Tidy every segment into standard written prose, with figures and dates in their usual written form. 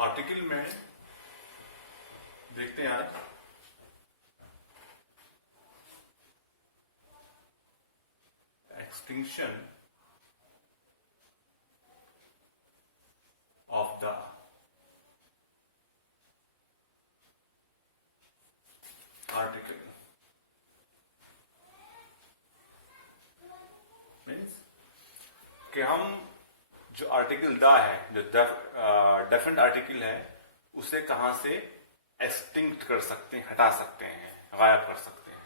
Article में देखते हैं आज extinction of the article means कि हम जो आर्टिकल द है, जो डेफिनेट आर्टिकल है, उसे कहां से एक्सटिंक्ट कर सकते हैं, हटा सकते हैं, गायब कर सकते हैं।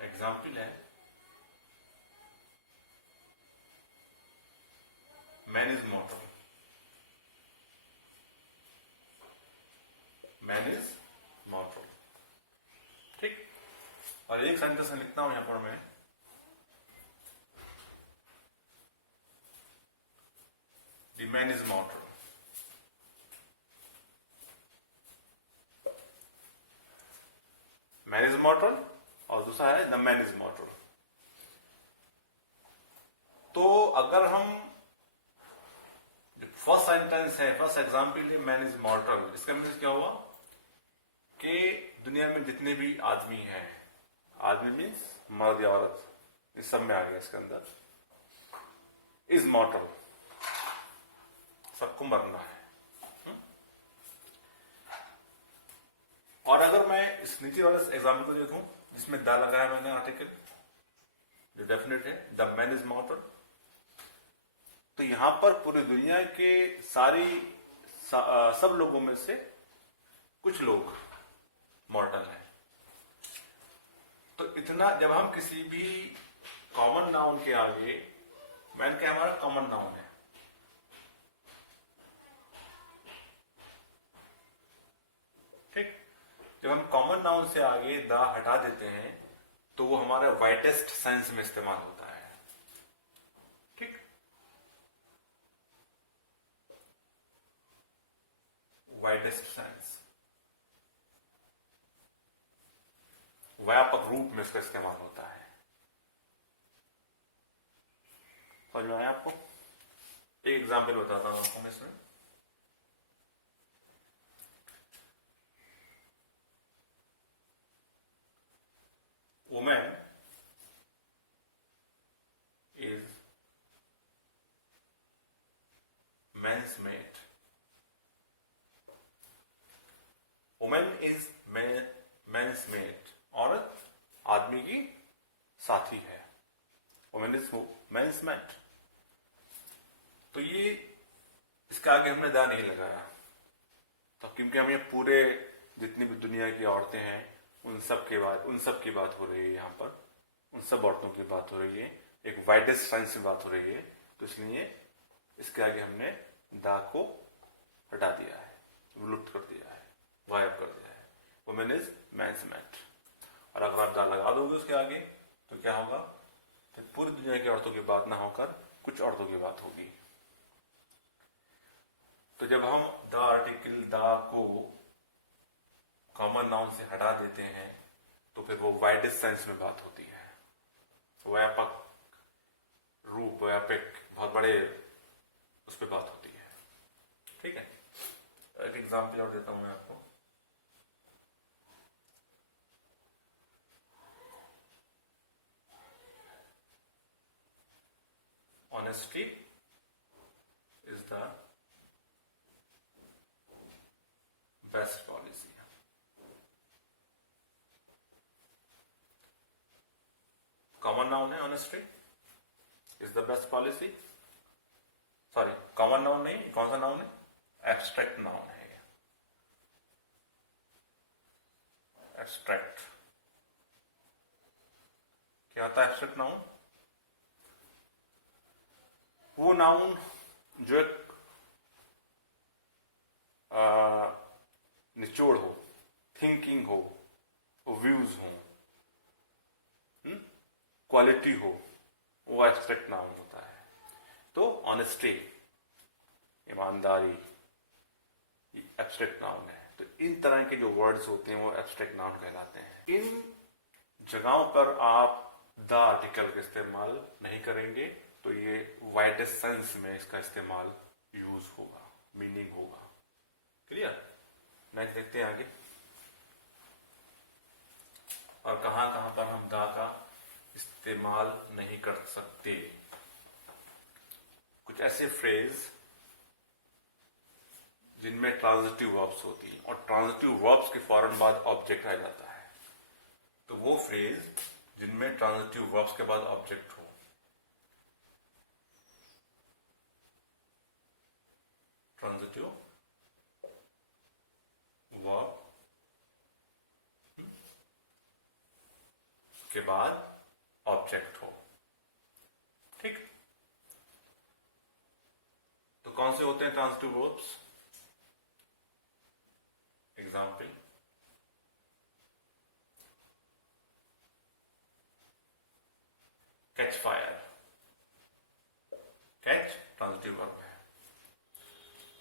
एग्जाम्पल है मैन इज मॉर्टल। मैन इज मॉर्टल, ठीक। और एक सेंटेंस लिखता हूं यहां पर मैं, the man is मॉर्टल। Man is मॉर्टल और दूसरा है द मैन इज मॉर्टल। तो अगर हम जो फर्स्ट सेंटेंस है, फर्स्ट एग्जाम्पल है मैन इज मॉर्टल, इसका मीनिंग क्या हुआ कि दुनिया में जितने भी आदमी हैं, आदमी मीन्स मर्द या औरत, इस सब में आ गया इसके अंदर, इज मॉर्टल, सबको मरना है। और अगर मैं इस नीचे वाले एग्जाम्पल को देखूं जिसमें द लगाया मैंने आर्टिकल, जो डेफिनेट है, द मैन इज मॉर्टल, तो यहां पर पूरी दुनिया के सब लोगों में से कुछ लोग मॉर्टल हैं। तो इतना जब हम किसी भी कॉमन नाउन के आगे, मैन क्या हमारा कॉमन नाउन है, ठीक। जब हम कॉमन नाउन से आगे द हटा देते हैं तो वो हमारा वाइडेस्ट सेंस में इस्तेमाल होता है, ठीक। वाइडेस्ट सेंस, व्यापक रूप में इसका इस्तेमाल होता है। समझ में आया आपको? एक एग्जाम्पल बताता हूं आपको मैं इसमें। Women is men's mate. Women is men's mate, औरत आदमी की साथी है। Women is men's mate. तो ये इसके आगे हमने दा नहीं लगाया, तो क्योंकि हम ये पूरे जितनी भी दुनिया की औरतें हैं उन सब की बात हो रही है, यहाँ पर उन सब औरतों की बात हो रही है, एक वाइडेस्ट सेंस में बात हो रही है, तो इसलिए इसके आगे हमने दा को हटा दिया है, विलुप्त कर दिया है, गायब कर दिया है। Women is men's mate. और अगर आप दा लगा दोगे उसके आगे तो क्या होगा, फिर पूरी दुनिया की औरतों की बात ना होकर कुछ औरतों की बात होगी। तो जब हम द आर्टिकल द को कॉमन नाउन से हटा देते हैं तो फिर वो वाइडेस्ट सेंस में बात होती है, व्यापक रूप, व्यापक बहुत बड़े उस पर बात होती है, ठीक है। एक एग्जाम्पल और देता हूं मैं आपको। Honesty is the best policy. Common noun है honesty is the best policy. Sorry, common noun नहीं, कौन सा नाउन है, एब्स्ट्रैक्ट नाउन है। एब्स्ट्रैक्ट क्या होता है? एब्स्ट्रैक्ट नाउन वो नाउन जो एक निचोड़ हो, थिंकिंग हो, व्यूज हो, क्वालिटी हो, वो एब्स्ट्रैक्ट नाउन होता है। तो ऑनेस्टी, ईमानदारी, एब्स्ट्रैक्ट नाउन है। तो इन तरह के जो वर्ड्स होते हैं वो एब्स्ट्रैक्ट नाउन कहलाते हैं। इन जगहों पर आप द आर्टिकल का इस्तेमाल नहीं करेंगे, तो ये वाइडेस्ट सेंस में इसका इस्तेमाल यूज होगा, मीनिंग होगा। क्लियर? नेक्स्ट देखते हैं आगे। और कहां कहां पर हम दा का इस्तेमाल नहीं कर सकते। कुछ ऐसे फ्रेज जिनमें ट्रांजिटिव वर्ब्स होती हैं और ट्रांजिटिव वर्ब्स के फौरन बाद ऑब्जेक्ट आ जाता है, तो वो फ्रेज जिनमें ट्रांजिटिव वर्ब्स के बाद ऑब्जेक्ट हो, ट्रांजिटिव वर्ब के बाद ऑब्जेक्ट हो। ठीक, तो कौन से होते हैं transitive verbs? Example, catch fire. Catch transitive verb है,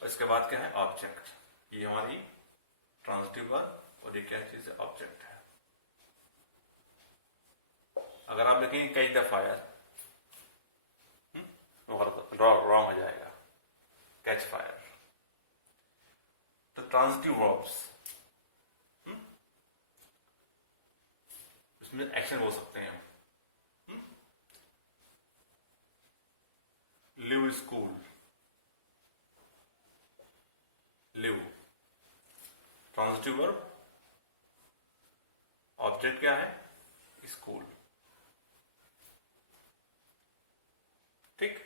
और इसके बाद क्या है? ऑब्जेक्ट। ये हमारी ट्रांजिटिव वर्ब और ये क्या चीज है? ऑब्जेक्ट है। अगर आप लिखेंगे कैच द फायर, रॉन्ग हो जाएगा, कैच फायर। तो ट्रांजिटिव वर्ब्स इसमें एक्शन हो सकते हैं। Live school, live transitive verb, object क्या है? स्कूल। ठीक,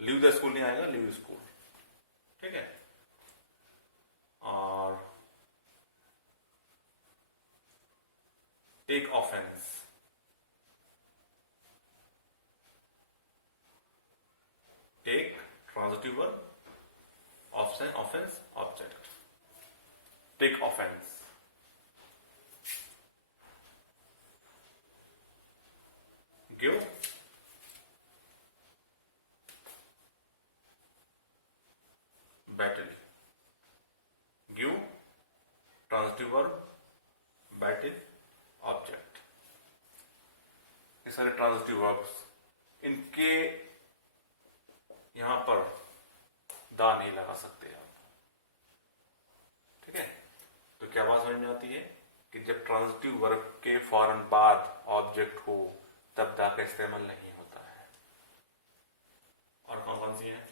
लिव द स्कूल नहीं आएगा, लिव स्कूल। ठीक है, और take offence, take transitive verb, offence object. Take offence, give battle, give transitive verb, battle object. ये सारे ट्रांजिटिव वर्ब्स, इनके यहां पर दा नहीं लगा सकते आप। ठीक है, तो क्या बात समझ में आती है कि जब ट्रांजिटिव वर्ब के फौरन बाद ऑब्जेक्ट हो तब दा का इस्तेमाल नहीं होता है। और कौन कौन सी है?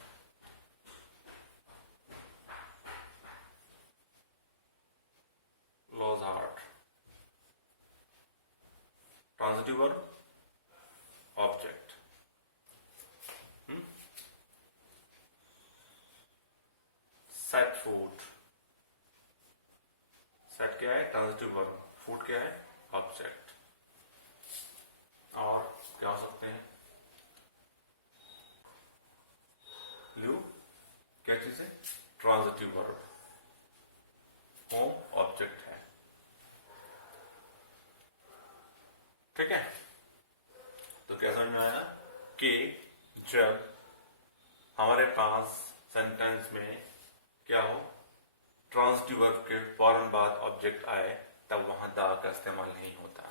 Lose heart, transitive verb, object. Set food, set क्या है? ट्रांजिटिव वर्ब, फूड क्या है? ऑब्जेक्ट। और क्या हो सकते हैं? लिव क्या चीज है? ट्रांजिटिव वर्ब, होम ऑब्जेक्ट है। ठीक है, तो क्या समझ में आया कि जब हमारे पास सेंटेंस में क्या हो, ट्रांजिटिव वर्ब के फौरन बाद ऑब्जेक्ट आए, तब वहां दा का इस्तेमाल नहीं होता।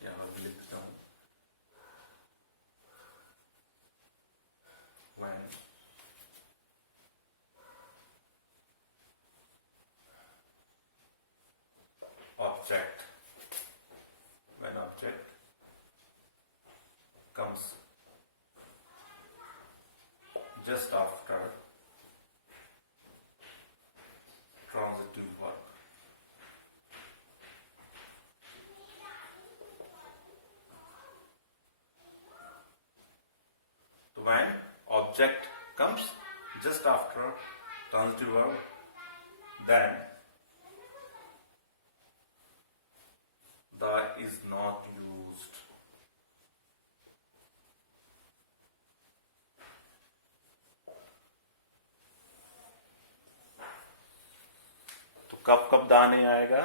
यहां पर लिखता हूं, when object comes just after transitive verb, so when object comes just after transitive verb, then the is not used. तो कब कब दा नहीं आएगा?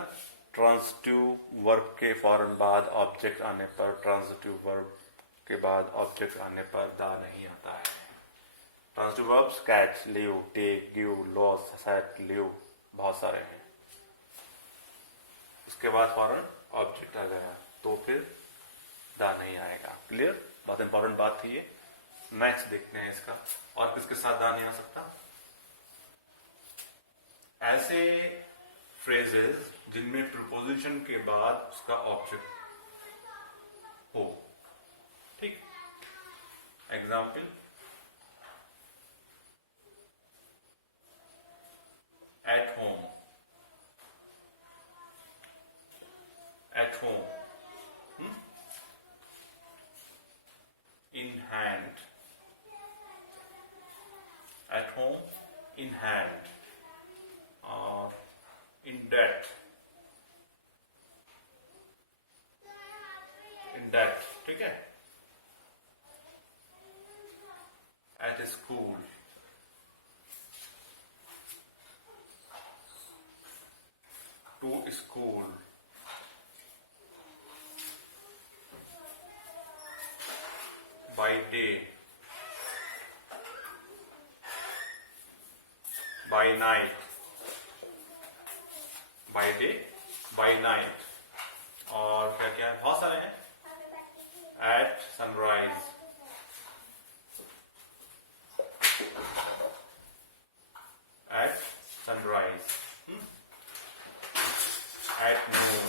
ट्रांजिटिव वर्ब के फौरन बाद ऑब्जेक्ट आने पर, ट्रांजिटिव वर्ब के बाद ऑब्जेक्ट आने पर दा नहीं आता है। Transitive verbs catch, leave, take, give, lose, set, leave, बहुत सारे हैं। उसके बाद फौरन ऑब्जेक्ट आ गया तो फिर दा नहीं आएगा। क्लियर? बहुत इंपॉर्टेंट बात थी ये। नेक्स्ट देखते हैं इसका, और किसके साथ दा नहीं आ सकता। ऐसे फ्रेजेस जिनमें प्रीपोजिशन के बाद उसका ऑब्जेक्ट हो। ठीक, example, at home, at home, in hand, at home, in hand, or in debt, ठीक है। at school, to school, by day, by night, by day, by night, और क्या क्या है, बहुत सारे हैं। at sunrise, at sunrise, at noon,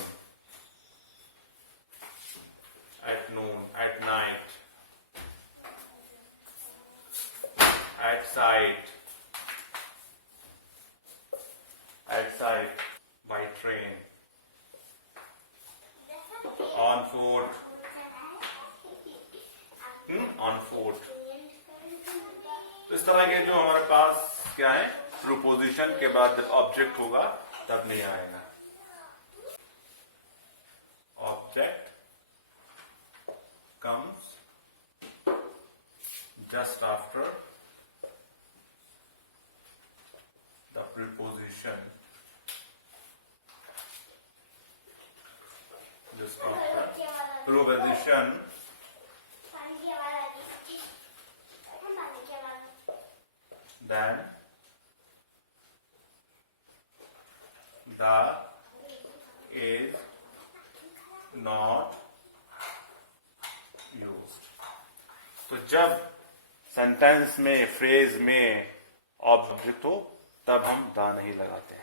at noon, at night, at sight, by train, on foot, on foot। तो इस तरह के जो हमारे पास क्या है, प्रीपोजिशन के बाद जब ऑब्जेक्ट होगा तब नहीं आएगा। Object comes just after the preposition, just after preposition, then the is not used। तो जब सेंटेंस में, फ्रेज में ऑब्जेक्ट हो तब हम दा नहीं लगाते हैं।